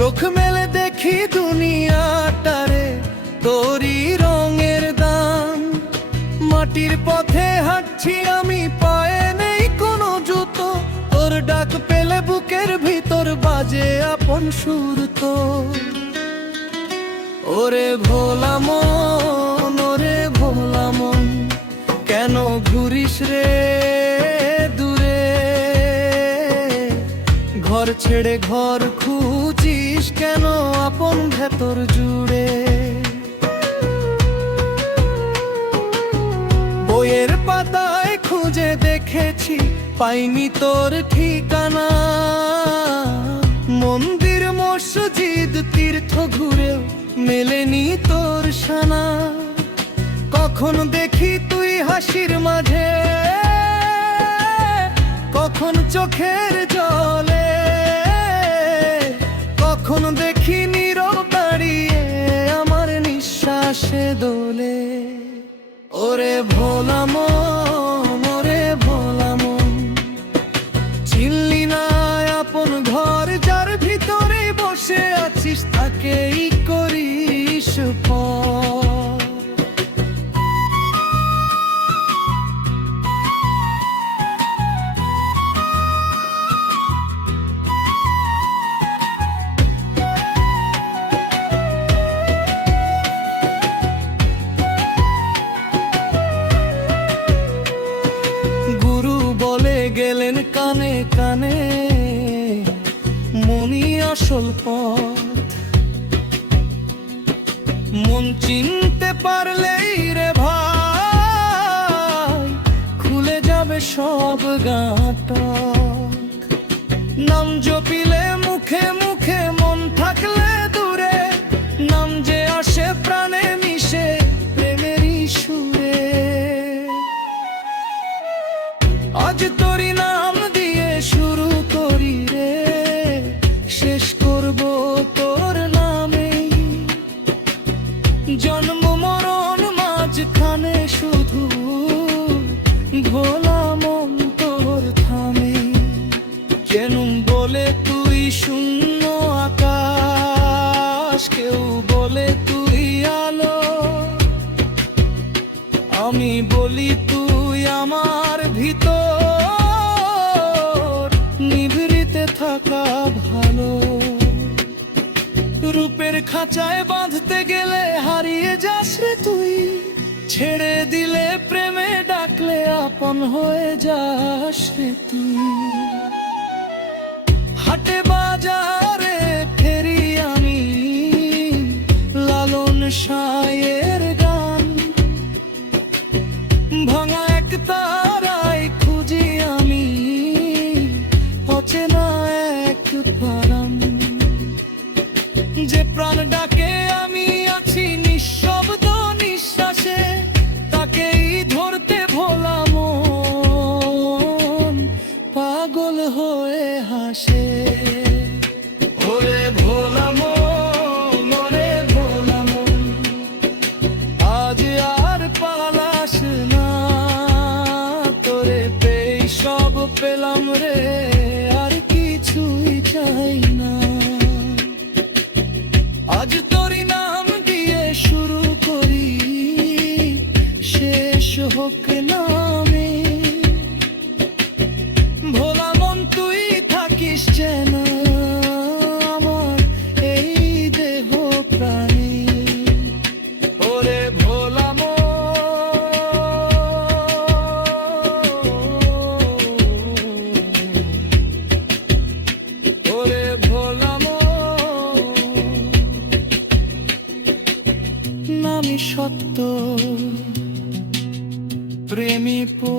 চোখ মেলে দেখি দুনিয়াটারে, তোরই রঙের দান। মাটির পথে হাঁটছি আমি, পায়ে নেই কোনো জুতো, তোর ডাক পেলে বুকের ভিতর বাজে আপন সুর তো। ওরে ভোলা মন, ওরে ভোলা মন, কেন ঘুরিস রে দূরে? ঘর ছেড়ে ঘর খুঁজিস কেন আপন ভেতর জুড়ে? বইয়ের পাতায় খুঁজে দেখেছি, পাইনি তোর ঠিকানা। মন্দির মসজিদ তীর্থ ঘুরেও মেলেনি তোর সানা। কখন দেখি তুই হাসির মাঝে, কখন চোখের জলে, কখন দেখি নীরব দাঁড়িয়ে আমার নিঃশ্বাসে দোলে। ওরে ভোলা মন, ওরে ভোলা মন, চিনলি না আপন ঘর, যার ভিতরে বসে আছিস তাকেই করিস পর। গেলেন কানে কানে, মনি আসল পথ। মন চিনতে পারলেই রে ভাই, খুলে যাবে সব গাঁটা। নাম জপিলে মুখে মুখে, মন থাকলে দূরে, নাম যে আসে প্রাণে মিশে প্রেমেরই সুরে। আজ তোরই নাম দিয়ে শুরু করি রে, শেষ করব তোর নামেই। জন্ম মরণ মাঝখানে শুধু ভোলা মন তোর থামে। কেন বলে তুই শূন্য আকাশ, কেউ বলে তুই আলো, আমি বলি তুই আমার ভিতর, নিভৃতে থাকা ভালো। রূপের খাঁচায় বাঁধতে গেলে হারিয়ে যাস রে তুই, ছেড়ে দিলে প্রেমে ডাকলে আপন হয়ে যাস রে তুই। হাটে বাজারে ফেরি আমি লালন সায়ের গান, ভাঙা এক তারায় খুঁজি আমি অচেনা এক প্রাণ। যে প্রাণ ডাকে আমি আছি নিঃশব্দ নিঃশ্বাসে, তাকেই ধরতে ভোলা মন পাগল হয়ে হাসে। ওরে ভোলা মন, ওরে ভোলা মন, আজ আর পালাস না, তোরে পেয়ে সব পেলাম রে, আর কিছুই চাই না। আজ তোরই নাম দিয়ে শুরু করি, শেষ হোক নামে। ভোলা মন তুই থাকিস যেন আমার এই দেহ প্রাণে। ওরে ভোলা মন, ওরে ভোলা মন, নামি সত্য প্রেমী পো।